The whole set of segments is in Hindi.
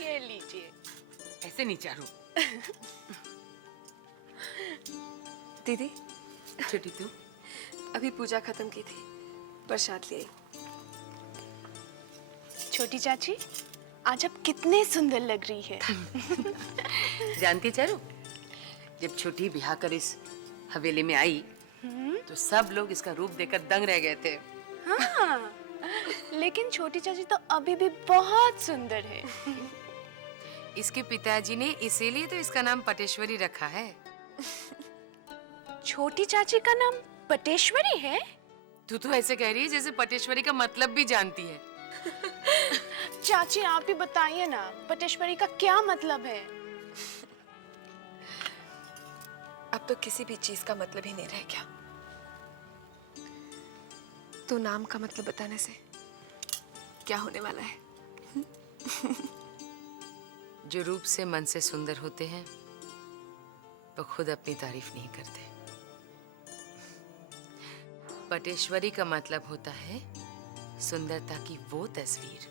ये लीजिए। ऐसे नहीं चारू। दीदी छोटी तू अभी पूजा खत्म की थी, प्रसाद ले आई। छोटी चाची, आज आप कितने सुंदर लग रही है। जानती चारू, जब छोटी ब्याह कर इस हवेली में आई तो सब लोग इसका रूप देखकर दंग रह गए थे। हाँ, लेकिन छोटी चाची तो अभी भी बहुत सुंदर है। इसके पिताजी ने इसीलिए तो इसका नाम पटेश्वरी रखा है। छोटी चाची का नाम पटेश्वरी है? तू तो ऐसे कह रही है जैसे पटेश्वरी का मतलब भी जानती है। चाची आप ही बताइए ना, पटेश्वरी का क्या मतलब है? अब तो किसी भी चीज का मतलब ही नहीं रह गया। तो नाम का मतलब बताने से क्या होने वाला है? जो रूप से मन से सुंदर होते हैं वो खुद अपनी तारीफ नहीं करते। पटेश्वरी का मतलब होता है सुंदरता की वो तस्वीर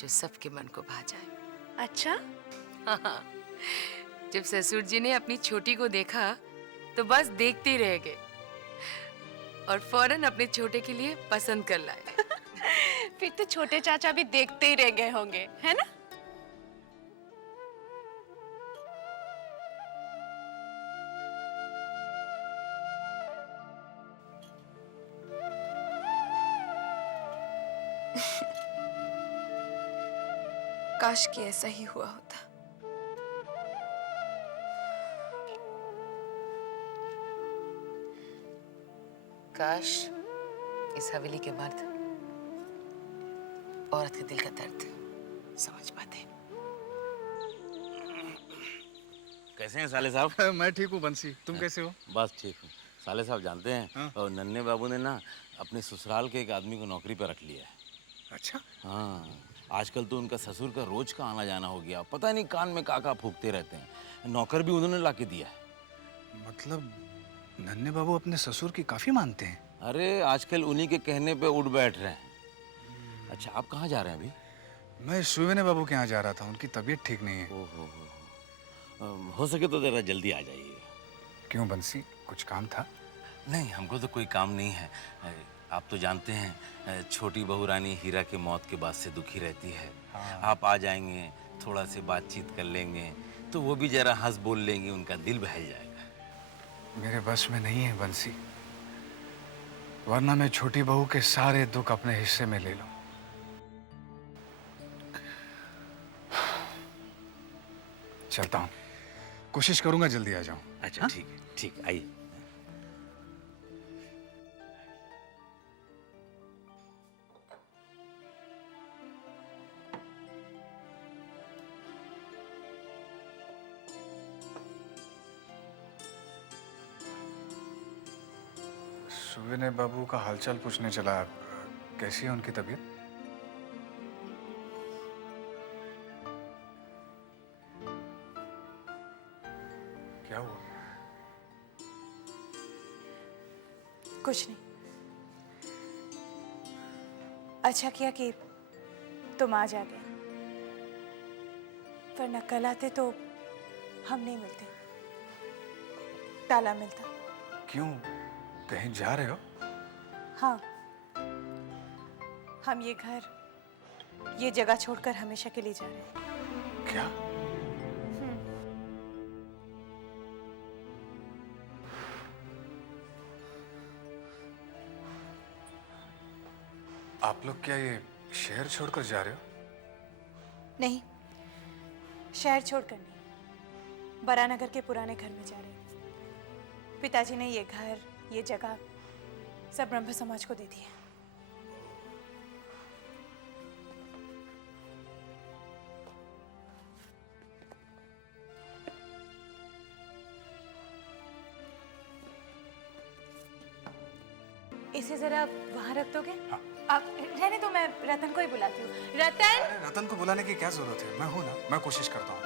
जो सबके मन को भा जाए। अच्छा? हाँ, जब ससुर जी ने अपनी छोटी को देखा तो बस देखते ही रह गए और फौरन अपने छोटे के लिए पसंद कर लाए। फिर तो छोटे चाचा भी देखते ही रह गए होंगे, है ना? काश कि ऐसा ही हुआ होता। काश इस हवेली के मर्द औरत के दिल का दर्द समझ पाते। कैसे हैं साले साहब? मैं ठीक हूँ बंसी, तुम कैसे हो? बस ठीक हूँ। साले साहब जानते हैं, हाँ? और नन्हे बाबू ने ना अपने ससुराल के एक आदमी को नौकरी पर रख लिया है। अच्छा, हाँ, आजकल तो उनका ससुर का रोज का आना जाना हो गया। पता नहीं कान में काका फूकते रहते हैं। नौकर भी उन्होंने ला के दिया है। मतलब नन्हे बाबू अपने ससुर की काफी मानते हैं। अरे आजकल उन्हीं के कहने पे उठ बैठ रहे हैं। अच्छा, आप कहाँ जा रहे हैं अभी? मैं सुवेने बाबू के यहाँ जा रहा था, उनकी तबीयत ठीक नहीं है। हो सके तो जरा जल्दी आ जाइए। क्यों बंसी, कुछ काम था? नहीं, हमको तो कोई काम नहीं है। आप तो जानते हैं छोटी बहू रानी हीरा के मौत के बाद से दुखी रहती है। हाँ। आप आ जाएंगे, थोड़ा से बातचीत कर लेंगे तो वो भी जरा हंस बोल लेंगे, उनका दिल बहल जाएगा। मेरे बस में नहीं है बंसी, वरना मैं छोटी बहू के सारे दुख अपने हिस्से में ले लूं। चलता हूँ, कोशिश करूंगा जल्दी आ जाऊं। अच्छा, हाँ? ठीक है, ठीक, आइए। सुवेने बाबू का हालचाल पूछने चला, कैसी है उनकी तबीयत? क्या हुआ? कुछ नहीं। अच्छा किया कि तुम आज आ गए, वरना कल आते तो हम नहीं मिलते, ताला मिलता। क्यों, कहीं जा रहे हो? हाँ, हम ये घर, ये जगह छोड़कर हमेशा के लिए जा रहे हैं। क्या? आप लोग क्या ये शहर छोड़कर जा रहे हो? नहीं, शहर छोड़कर नहीं, बरानगर के पुराने घर में जा रहे हैं। पिताजी ने ये घर, ये जगह सब ब्रह्म समाज को दे दी है। इसे जरा वहां रख दोगे? हाँ। आप रहने दो, मैं रतन को ही बुलाती हूँ। रतन! अरे रतन को बुलाने की क्या जरूरत है, मैं हूं ना, मैं कोशिश करता हूँ।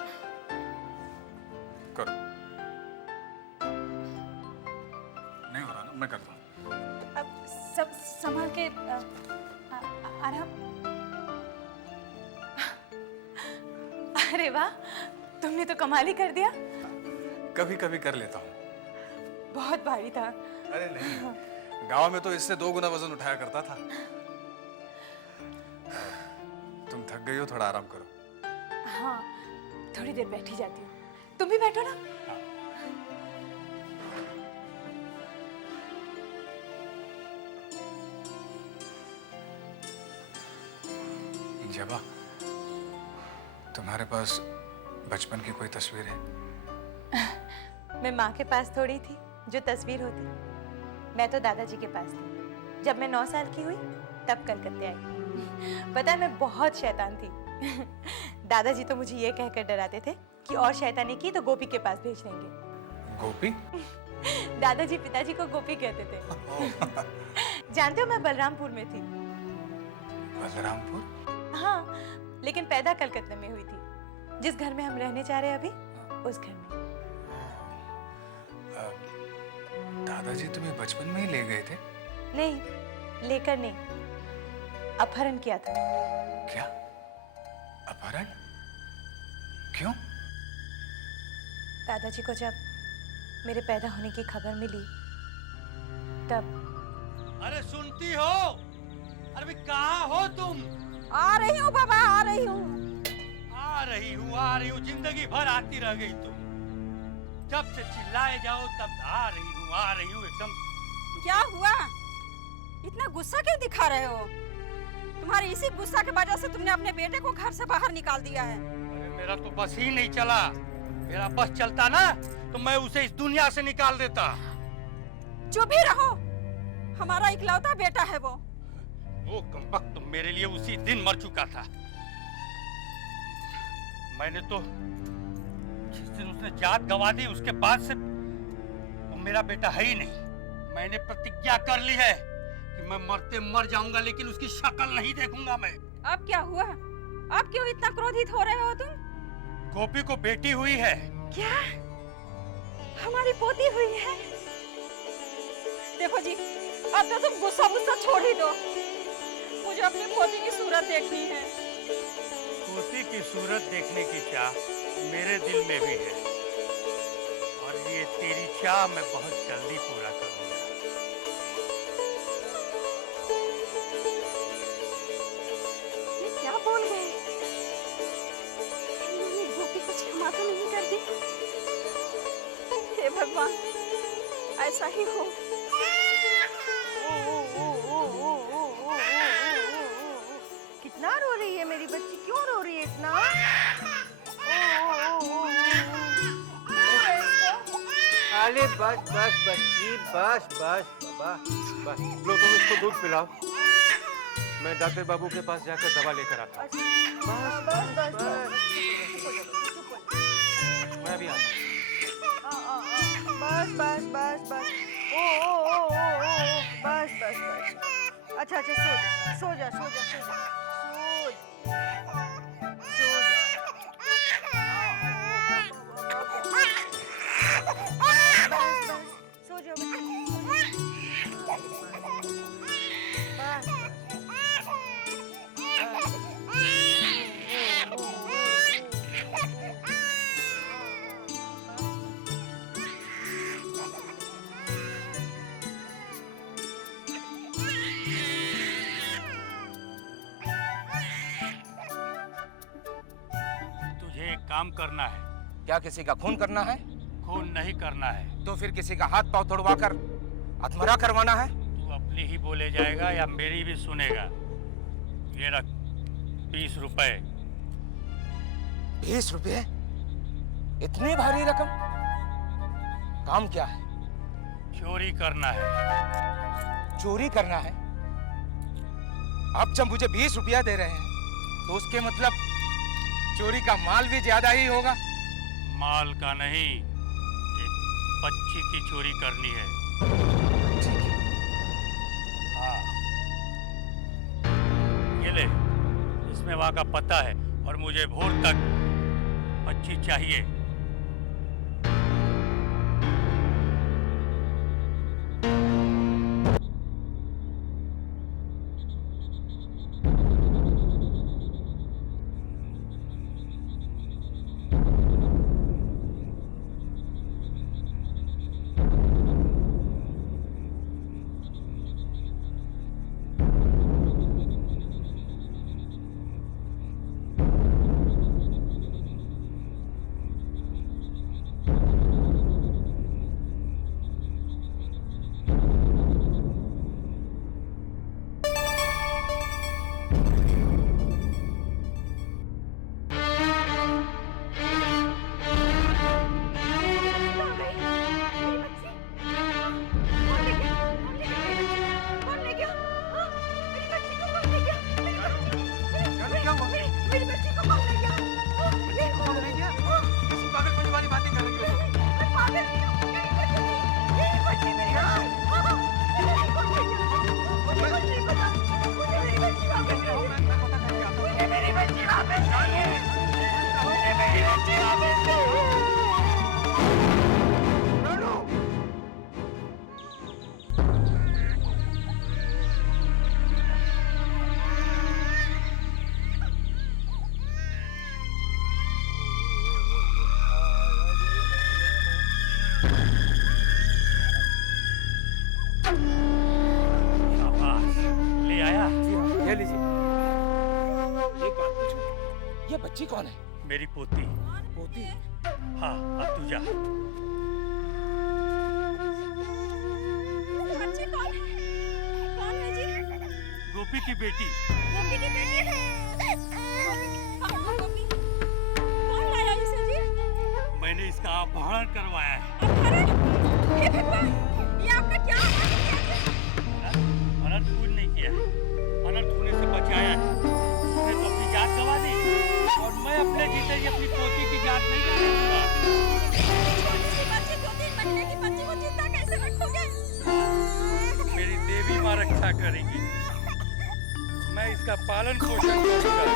करो। नहीं हो रहा ना, मैं करता हूँ। अब सब संभाल के आराम। अरे वाह, तुमने तो कमाल ही कर दिया। कभी कभी कर लेता हूँ। बहुत भारी था। अरे नहीं, गांव में तो इससे 2 गुना वजन उठाया करता था। तुम थक गई हो, थोड़ा आराम करो। हाँ, थोड़ी देर बैठी जाती हूँ। तुम भी बैठो ना। जबा, तुम्हारे पास बचपन की कोई तस्वीर है? मैं माँ के पास थोड़ी थी जो तस्वीर होती। मैं तो दादाजी के पास थी। जब मैं 9 साल की हुई तब कलकत्ते आई। पता है, मैं बहुत शैतान थी। दादाजी तो मुझे ये कहकर डराते थे कि और शैतानी की तो गोपी के पास भेज देंगे। गोपी? दादाजी पिताजी को गोपी कहते थे। जानते हो, मैं बलरामपुर में थी। बलरामपुर? हाँ, लेकिन पैदा कलकत्ते में हुई थी। जिस घर में हम रहने जा रहे हैं अभी, उस घर में। दादाजी तुम्हें बचपन में ही ले गए थे? नहीं, लेकर नहीं, अपहरण किया था। क्या? अपहरण? क्यों? दादाजी को जब मेरे पैदा होने की खबर मिली तब। अरे सुनती हो? अरे भाई कहाँ हो तुम? आ रही हूँ बाबा, आ रही हूँ। आ रही हूँ, जिंदगी भर आती रह गई तुम। जब से चिल्लाए जाओ तब आ रही हूँ एकदम। क्या हुआ? इतना गुस्सा क्यों दिखा रहे हो? तुम्हारे इसी गुस्सा की वजह से तुमने अपने बेटे को घर से बाहर निकाल दिया है। अरे मेरा तो बस ही नहीं चला। मेरा बस चलता ना तो मैं उसे इस दुनिया से निकाल देता। चुप ही रहो, हमारा इकलौता बेटा है वो। कमबख्त तो मेरे लिए उसी दिन मर चुका था। मैंने तो जिस दिन उसने जात गंवा दी उसके बाद से वो मेरा बेटा है ही नहीं। मैंने प्रतिज्ञा कर ली है कि मैं मरते मर जाऊंगा, लेकिन उसकी शक्ल नहीं देखूंगा मैं। अब क्या हुआ? अब क्यों इतना क्रोधित हो रहे हो तुम? गोपी को बेटी हुई है। क्या? हमारी पोती हुई है? देखो जी, अब तो तुम गुस्सा छोड़ ही दो। मुझे अपनी पोती की सूरत देखनी है। पोती की सूरत देखने की चाह मेरे दिल में भी है, और ये तेरी चाह मैं बहुत जल्दी पूरा करूंगा। ये क्या बोल गए? मैंने गोपी को क्षमा तो नहीं कर दी? हे भगवान, ऐसा ही हो। कितना रो रही है मेरी बच्ची? क्यों रो रही है इतना? अरे बस बस बच्ची, बस बस बाबा, बस लो तुम इसको दूध पिलाओ। मैं डॉक्टर बाबू के पास जाकर दवा लेकर आता हूँ। मैं भी आता हूँ। बस बस बस बस। बस बस बस। अच्छा अच्छा, सो जा सो जा सो जा सो जा। बस बस सो जाओ तुझे एक काम करना है। क्या किसी का खून करना है? खून नहीं करना है। तो फिर किसी का हाथ पांव तोड़वा कर अधमरा करवाना है? तू अपनी ही बोले जाएगा या मेरी भी सुनेगा? ये रख 20 रुपए। 20 रुपये? इतनी भारी रकम? काम क्या है? चोरी करना है। चोरी करना है? अब जब मुझे 20 रुपया दे रहे हैं तो उसके मतलब चोरी का माल भी ज्यादा ही होगा। माल का नहीं, एक बच्ची की चोरी करनी है। हाँ, ये ले, इसमें वहां का पता है और मुझे भोर तक बच्ची चाहिए। शाबाश, ले आया। ये लीजिए। एक बात पूछूं, ये बच्ची कौन है? मेरी पोती। पोती? हाँ, अब तू जा। बच्ची कौन है? कौन है जी? गोपी की बेटी। गोपी की बेटी है। गोपी, कौन लाया इसे जी? मैंने इसका अपहरण करवाया है। अपहरण? हे भगवान, ये आपने क्या किया जी? अनर्थ कुछ नहीं किया है, अनर्थ होने से बचाया है। उसने तो अपनी जान गंवा दी और मैं अपने जीते ही अपनी पोती की जान नहीं जाने दूंगा। छोटी सी बच्ची, 2-3 महीने की बच्ची को जिंदा कैसे रखोगे? मेरी देवी माँ रक्षा करेगी। मैं इसका पालन पोषण करूंगा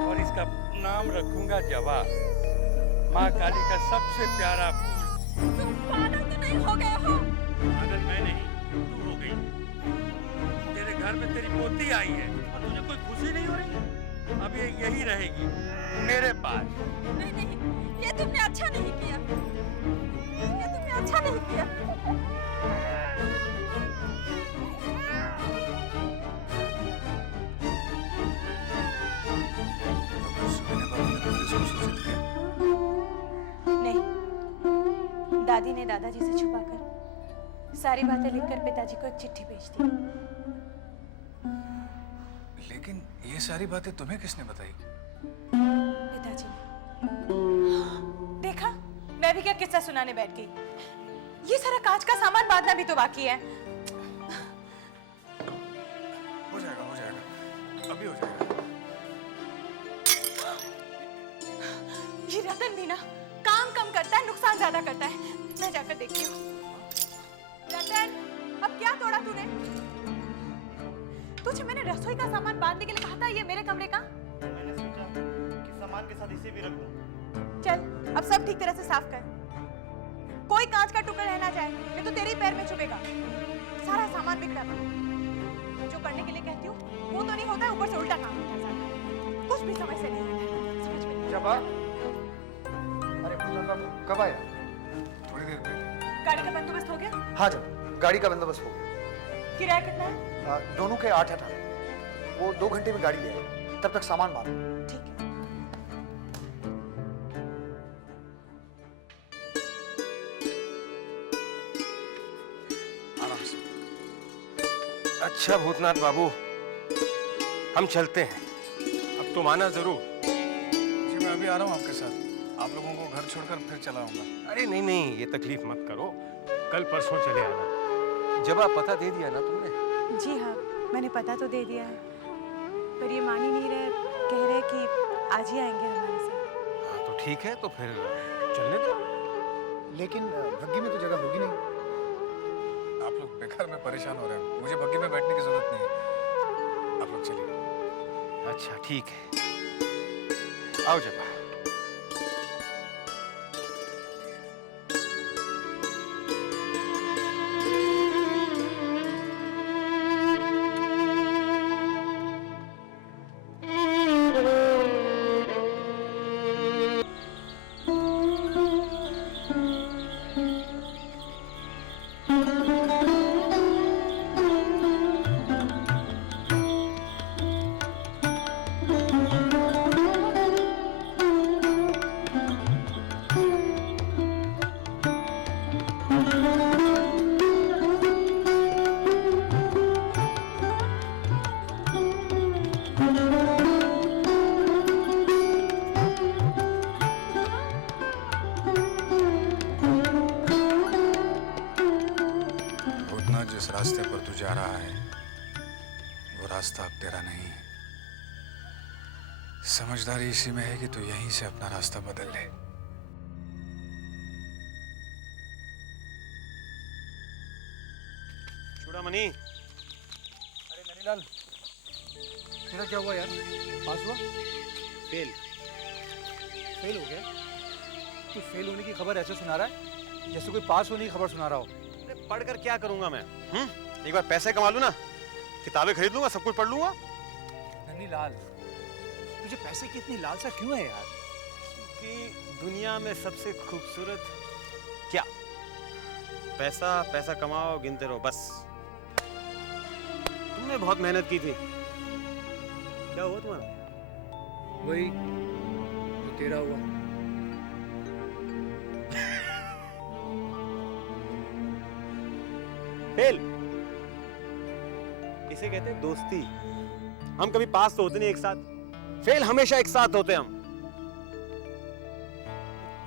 और इसका नाम रखूंगा जवा, माँ काली का सबसे प्यारा फूल। तुम पागल तो नहीं हो गए हो? पागल मैं नहीं, तू हो गई। तेरे घर में तेरी पोती आई है और तुझे कोई खुशी नहीं हो रही है? अब ये यही रहेगी मेरे पास। नहीं नहीं, ये तुमने अच्छा नहीं किया। ये तुमने अच्छा नहीं किया। नहीं, दादी ने दादाजी से छुपाकर सारी बातें लिखकर पिताजी को एक चिट्ठी भेज दी। लेकिन ये सारी बातें तुम्हें किसने बताई? पिताजी ने। देखा, मैं भी क्या किस्सा सुनाने बैठ गई। ये सारा कांच का सामान बांधना भी तो बाकी है। हो जाएगा, अभी हो जाएगा। ये रतन भी ना काम कम करता है, नुकसान ज्यादा करता है। मैं जाकर देखती हूँ। रतन, अब क्या तोड़ा तूने? तुझे मैंने रसोई का सामान बांधने के लिए कहा था, ये मेरे कमरे का। मैंने सोचा कि सामान के साथ इसे भी रख दूं। चल, अब सब ठीक तरह से साफ कर। कोई कांच का टुकड़ा रह ना जाए, नहीं तो तेरे ही पैर में चुभेगा। सारा सामान बिखरा पड़ा। जो करने के लिए कहती हूँ वो तो नहीं होता, ऊपर से उल्टा काम होता है। कुछ भी समय से नहीं होता, समझ में नहीं। जबा, अरे भगवान बाबू कब आया? थोड़ी देर पहले। गाड़ी का बंदोबस्त हो गया? हाँ जब गाड़ी का बंदोबस्त हो गया। किराया कितना है? दोनों के 8 8। वो 2 घंटे में गाड़ी ले आएगा, तब तक सामान बांधो। ठीक है। आराम से। अच्छा भूतनाथ बाबू, हम चलते हैं। अब तुम आना जरूर। जी मैं अभी आ रहा हूँ आपके साथ। आप लोगों को घर छोड़कर फिर चला आऊंगा। अरे नहीं नहीं, ये तकलीफ मत करो, कल परसों चले आना। जब आप पता दे दिया ना तुमने? जी हाँ, मैंने पता तो दे दिया है, पर ये मान ही नहीं रहे, कह रहे कि आज ही आएंगे हमारे साथ। हाँ तो ठीक है, तो फिर चलने दो। लेकिन बग्गी में तो जगह होगी नहीं। आप लोग बेकार में परेशान हो रहे हैं, मुझे बग्गी में बैठने की जरूरत नहीं है। आप लोग चलिए। अच्छा ठीक है, आओ जबा। जिस रास्ते पर तू जा रहा है वो रास्ता अब तेरा नहीं है। समझदारी इसी में है कि तू यहीं से अपना रास्ता बदल ले। चूड़ामणि, अरे ननीलाल, तेरा क्या हुआ यार? पास हुआ? फेल। फेल हो गया? तू फेल होने की खबर ऐसे सुना रहा है जैसे कोई पास होने की खबर सुना रहा हो। अरे पढ़कर क्या करूंगा मैं? एक बार पैसे कमा लूं ना, किताबें खरीद लूंगा, सब कुछ पढ़ लूंगा। नन्ही लाल, तुझे पैसे की इतनी लालसा क्यों है यार? कि दुनिया में सबसे खूबसूरत क्या? पैसा, पैसा कमाओ, गिनते रहो, बस। तुमने बहुत मेहनत की थी, क्या हुआ तुम्हारा? वही जो तेरा हुआ। फेल। इसे कहते हैं दोस्ती। हम कभी पास तो होते नहीं एक साथ, फेल हमेशा एक साथ होते हम।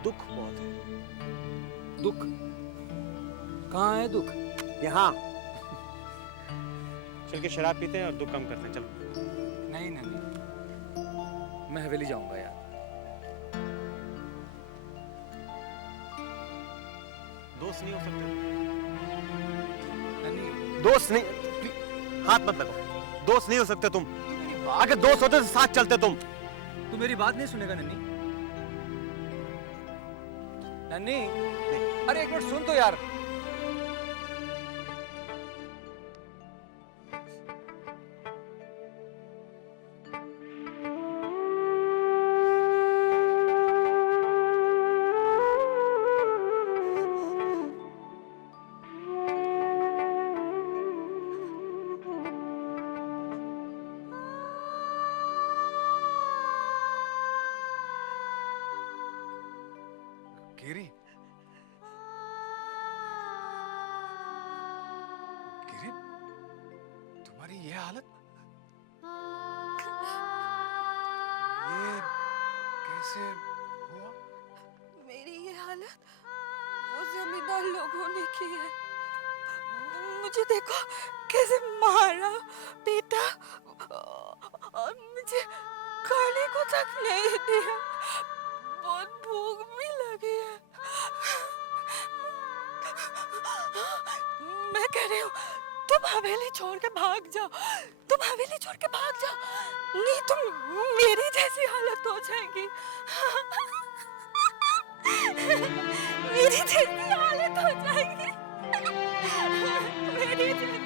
दुख बहुत है। दुख? कहाँ है दुख? यहाँ। चल के शराब पीते हैं और दुख कम करते हैं, चलो। नहीं नहीं, मैं हवेली जाऊंगा यार। दोस्त नहीं हो सकते? नन्ही, दोस्त नहीं, हाथ मत लगाओ। दोस्त नहीं हो सकते तुम। अगर दोस्त होते तो साथ चलते तुम। तू मेरी बात नहीं सुनेगा नन्ही? नन्ही, अरे एक मिनट सुन तो यार। गिरी, गिरी, तुम्हारी ये हालत, ये कैसे हुआ? मेरी ये हालत वो जमींदार लोगों ने की है। मुझे देखो कैसे मारा, पीटा और मुझे खाने को तक नहीं दिया। बहुत भूख भी लगी है। मैं कह रही हूँ तुम हवेली छोड़ के भाग जाओ, तुम हवेली छोड़ के भाग जाओ, नहीं तुम मेरी जैसी हालत हो जाएगी। मेरी जैसी हालत हो जाएगी। मेरी जैसी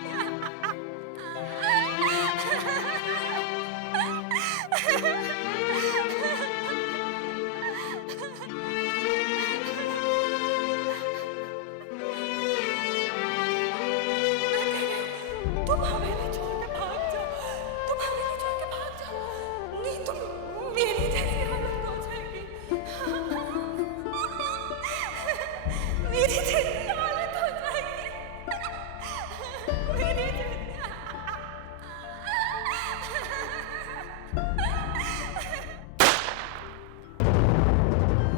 तुम हवेली छोड़ के भाग जाओ, तुम हवेली छोड़ के भाग जाओ, नहीं तुम मेरी जैसी हालत हो जाएगी। मेरी जैसी हालत हो जाएगी। मेरी